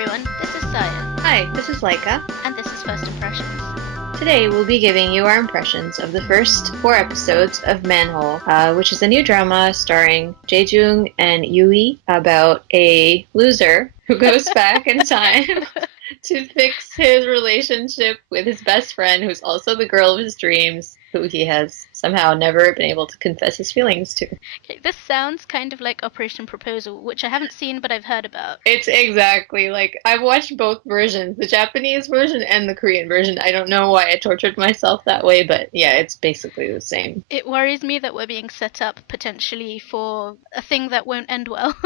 everyone, this is Saya. Hi, this is Laica. And this is First Impressions. Today we'll be giving you our impressions of the first 4 episodes of Manhole, which is a new drama starring Jae-joong and Yui about a loser who goes back in time to fix his relationship with his best friend, who's also the girl of his dreams, who he has somehow never been able to confess his feelings to. Okay, this sounds kind of like Operation Proposal, which I haven't seen but I've heard about. It's exactly like, I've watched both versions, the Japanese version and the Korean version. I don't know why I tortured myself that way, but yeah, it's basically the same. It worries me that we're being set up potentially for a thing that won't end well.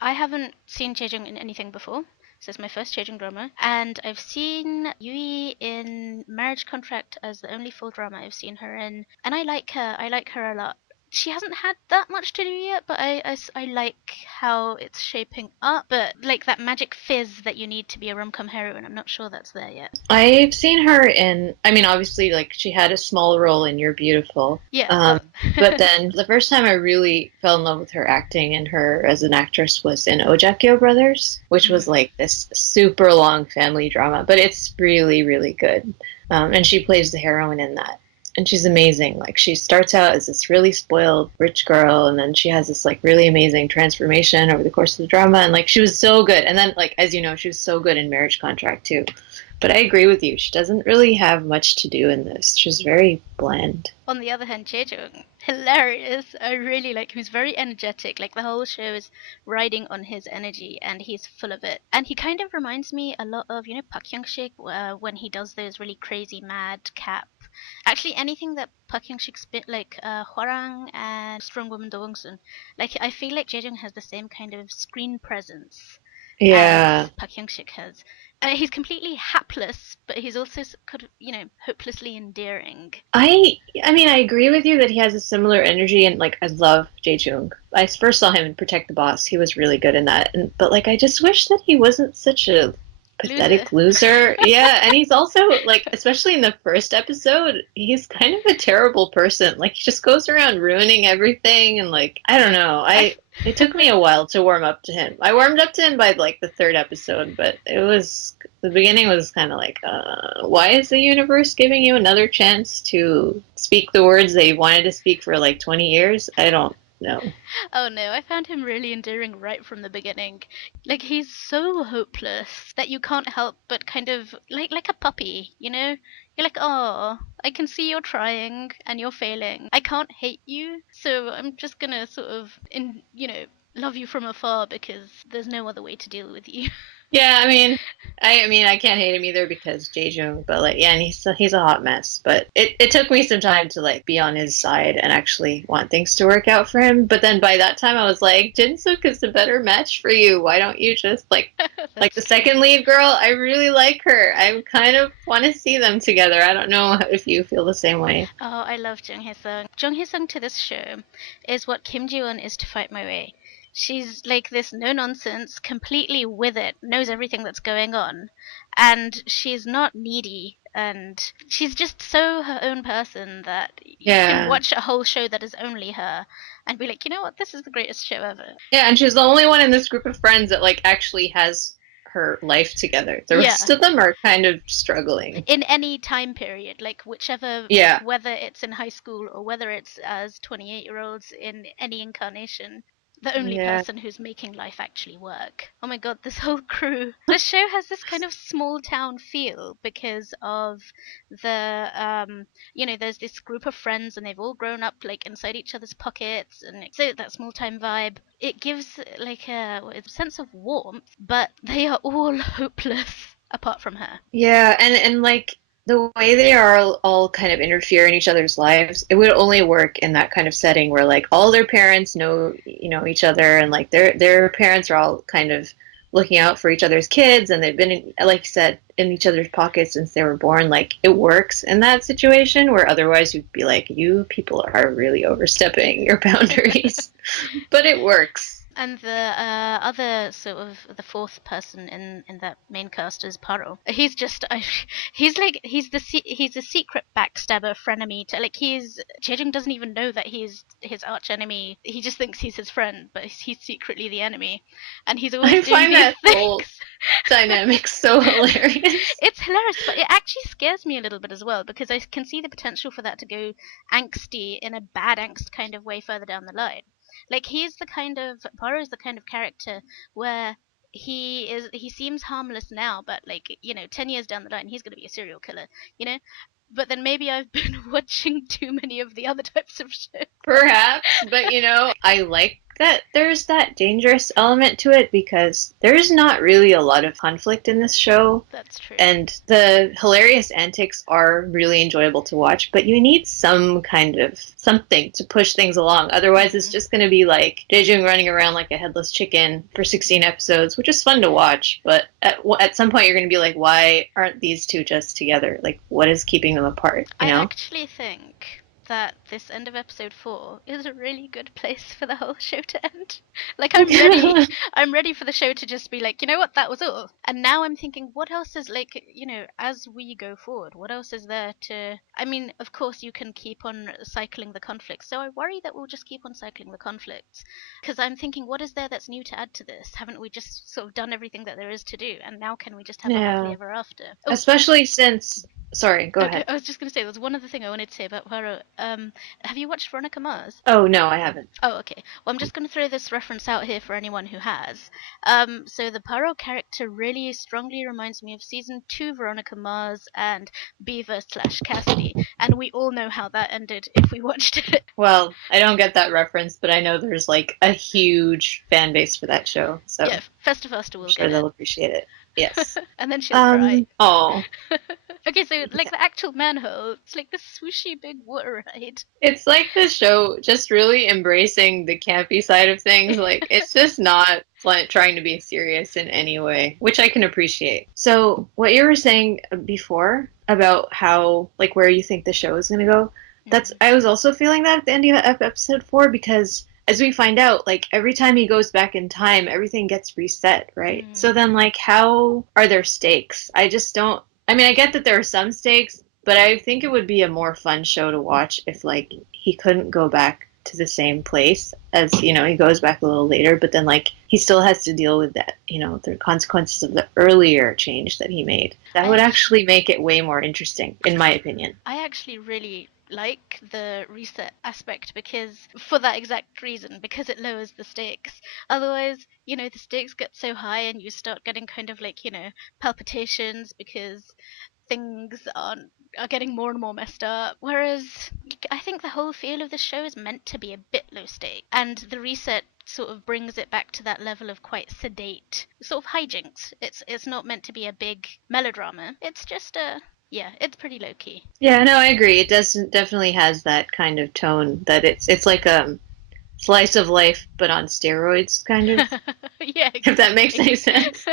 I haven't seen Jae-joong in anything before. This is my first Jae-joong drama, and I've seen Yui in Marriage Contract as the only full drama I've seen her in, and I like her. I like her a lot. She hasn't had that much to do yet, but I like how it's shaping up. But like that magic fizz that you need to be a rom-com heroine, I'm not sure that's there yet. I've seen her in, I mean, obviously, like, she had a small role in You're Beautiful. Yeah. But then the first time I really fell in love with her acting and her as an actress was in Ojakyo Brothers, which was like this super long family drama, but it's really, really good. And she plays the heroine in that. And she's amazing. Like, she starts out as this really spoiled rich girl, and then she has this like really amazing transformation over the course of the drama, and like she was so good. And then, like, as you know, she was so good in Marriage Contract too. But I agree with you. She doesn't really have much to do in this. She's very bland. On the other hand, Jae-joong, hilarious. I really like him. He's very energetic. Like, the whole show is riding on his energy, and he's full of it. And he kind of reminds me a lot of, Park Hyung-sik, when he does those really crazy mad cap. Actually, anything that Park Hyung-sik spit, like Hwarang and Strong Woman Do Wong-sun. Like, I feel like Jae-joong has the same kind of screen presence as Park Hyung-sik has. He's completely hapless, but he's also hopelessly endearing. I mean, I agree with you that he has a similar energy, and like, I love Jae-joong. I first saw him in Protect the Boss. He was really good in that. But like, I just wish that he wasn't such a pathetic loser. Yeah, and he's also, like, especially in the first episode, he's kind of a terrible person. Like, he just goes around ruining everything, and like, I don't know. It took me a while to warm up to him. I warmed up to him by like the 3rd episode, but the beginning was kind of like, why is the universe giving you another chance to speak the words that you wanted to speak for like 20 years? I don't know. Oh no, I found him really endearing right from the beginning. Like, he's so hopeless that you can't help but kind of like a puppy, You're like, oh, I can see you're trying and you're failing. I can't hate you, so I'm just gonna sort of love you from afar because there's no other way to deal with you. Yeah, I mean, I can't hate him either because Jae-joong, but like, yeah, and he's a hot mess. But it took me some time to like be on his side and actually want things to work out for him. But then by that time, I was like, Jin-suk is a better match for you. Why don't you just like the second lead girl? I really like her. I kind of want to see them together. I don't know if you feel the same way. Oh, I love Jung Hye-sung. Jung Hye-sung to this show is what Kim Ji-won is to Fight My Way. She's like this no-nonsense, completely with it, knows everything that's going on, and she's not needy, and she's just so her own person that you can watch a whole show that is only her and be like, you know what, this is the greatest show ever. Yeah, and she's the only one in this group of friends that like actually has her life together. The rest of them are kind of struggling. In any time period, like whichever, whether it's in high school or whether it's as 28-year-olds in any incarnation. The only person who's making life actually work. Oh my god, this whole crew. The show has this kind of small town feel because of the, there's this group of friends and they've all grown up like inside each other's pockets, and so that small time vibe. It gives like a sense of warmth, but they are all hopeless apart from her. Yeah, and like, the way they are all kind of interfere in each other's lives, it would only work in that kind of setting where like all their parents know each other, and like their parents are all kind of looking out for each other's kids, and they've been, like you said, in each other's pockets since they were born. Like, it works in that situation, where otherwise you'd be like, you people are really overstepping your boundaries. But it works. And the other sort of the 4th person in that main cast is Paro. He's just he's a secret backstabber frenemy. Jae-joong doesn't even know that he's his arch enemy. He just thinks he's his friend, but he's secretly the enemy. And he's always doing these things. dynamic's so hilarious. It's hilarious, but it actually scares me a little bit as well because I can see the potential for that to go angsty in a bad angst kind of way further down the line. Like Poirot's the kind of character where he seems harmless now, but like, 10 years down the line he's going to be a serial killer, you know? But then maybe I've been watching too many of the other types of shows. Perhaps, but I like that there's that dangerous element to it because there's not really a lot of conflict in this show. That's true. And the hilarious antics are really enjoyable to watch, but you need some kind of something to push things along. Otherwise, it's just going to be like Jae-joong running around like a headless chicken for 16 episodes, which is fun to watch. But at some point, you're going to be like, why aren't these two just together? Like, what is keeping them apart? I actually think that this end of episode 4 is a really good place for the whole show to end. Like, I'm ready for the show to just be like, you know what, that was all. And now I'm thinking, what else is, like, as we go forward, what else is there to... I mean, of course you can keep on cycling the conflicts, so I worry that we'll just keep on cycling the conflicts. Because I'm thinking, what is there that's new to add to this? Haven't we just sort of done everything that there is to do? And now can we just have a happily ever after? Oh. Especially since... Sorry, go ahead. I was just going to say, there's one other thing I wanted to say about Poirot. Have you watched Veronica Mars? Oh, no, I haven't. Oh, okay. Well, I'm just going to throw this reference out here for anyone who has. So the Poirot character really strongly reminds me of season 2 Veronica Mars and Beaver/Cassidy, and we all know how that ended if we watched it. Well, I don't get that reference, but I know there's like a huge fan base for that show, so yeah, festerfaster will I'm sure they'll appreciate it. Yes. And then she'll cry. Oh. Okay, so like the actual Manhole, it's like this swooshy big water ride. It's like the show just really embracing the campy side of things. Like, it's just not trying to be serious in any way, which I can appreciate. So, what you were saying before about how, like, where you think the show is going to go, I was also feeling that at the end of episode 4 because... as we find out, like, every time he goes back in time, everything gets reset, right? So then, like, how are there stakes? I just don't... I mean, I get that there are some stakes, but I think it would be a more fun show to watch if, like, he couldn't go back to the same place as, he goes back a little later, but then, like, he still has to deal with that, the consequences of the earlier change that he made. That would actually make it way more interesting, in my opinion. I actually really like the reset aspect because for that exact reason, because it lowers the stakes. Otherwise, the stakes get so high and you start getting kind of like, palpitations because things are getting more and more messed up. Whereas I think the whole feel of the show is meant to be a bit low stake, and the reset sort of brings it back to that level of quite sedate sort of hijinks. It's not meant to be a big melodrama. It's just yeah, it's pretty low key. Yeah, no, I agree. It definitely has that kind of tone that it's like a slice of life, but on steroids, kind of. Yeah, exactly. If that makes any sense.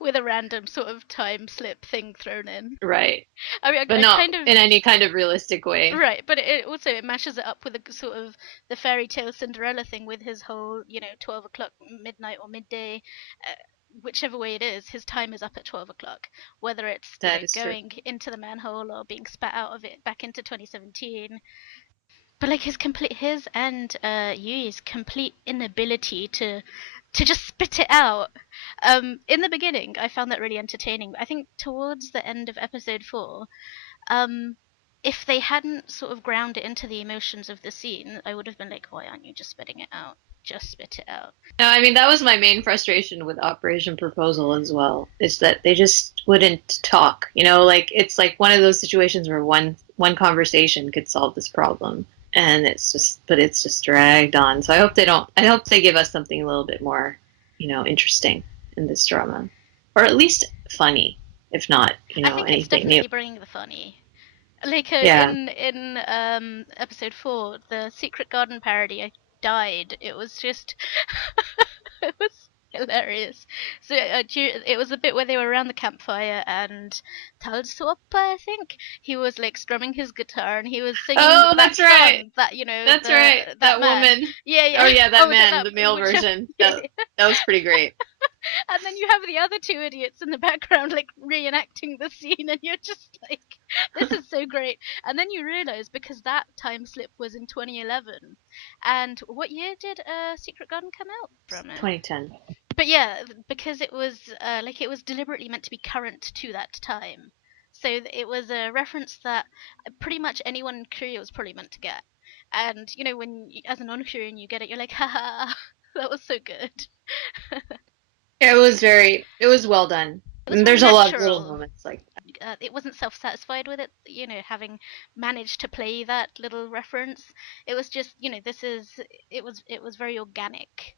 With a random sort of time slip thing thrown in. Right. I mean, but not kind of, in any kind of realistic way. Right, but it matches it up with a sort of the fairy tale Cinderella thing with his whole, 12 o'clock, midnight or midday. Whichever way it is, his time is up at 12 o'clock. Whether it's going into the manhole or being spat out of it back into 2017. But like his and Yui's complete inability to just spit it out. In the beginning, I found that really entertaining. I think towards the end of episode 4, if they hadn't sort of ground it into the emotions of the scene, I would have been like, why aren't you just spitting it out? Just spit it out. No, I mean, that was my main frustration with Operation Proposal as well, is that they just wouldn't talk. Like, it's like one of those situations where one conversation could solve this problem. And it's just dragged on. So I hope they give us something a little bit more, interesting in this drama. Or at least funny, if not, I think anything it's definitely new. Bringing the funny. Like in episode 4, the Secret Garden parody, I died. It was just it was hilarious. So it was a bit where they were around the campfire and Tal Suopa, I think, he was like strumming his guitar and he was singing that song, right. That that's right, that woman. Yeah. Oh yeah, that man, the male version. That was pretty great. And then you have the other two idiots in the background, like, reenacting the scene, and you're just like, this is so great. And then you realize, because that time slip was in 2011, and what year did Secret Garden come out from it? 2010. But yeah, because it was like it was deliberately meant to be current to that time. So it was a reference that pretty much anyone in Korea was probably meant to get. And you know, as a non-Korean you get it, you're like, haha, that was so good. Yeah, it was well done. It was And very there's a lot of little natural. moments like that. It wasn't self-satisfied with it, you know, having managed to play that little reference. It was just, you know, it was very organic.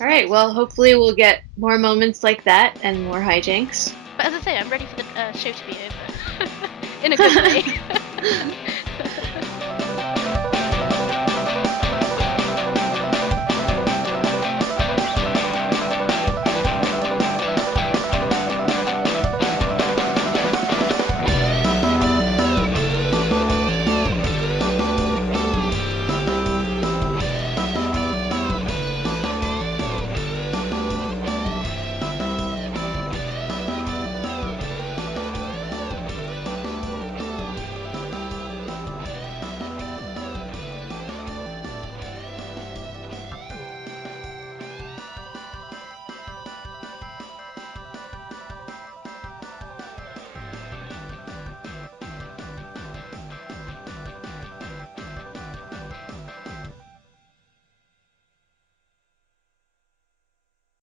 All It's right, nice. well, hopefully we'll get more moments like that and more hijinks. But as I say, I'm ready for the show to be over in a good way.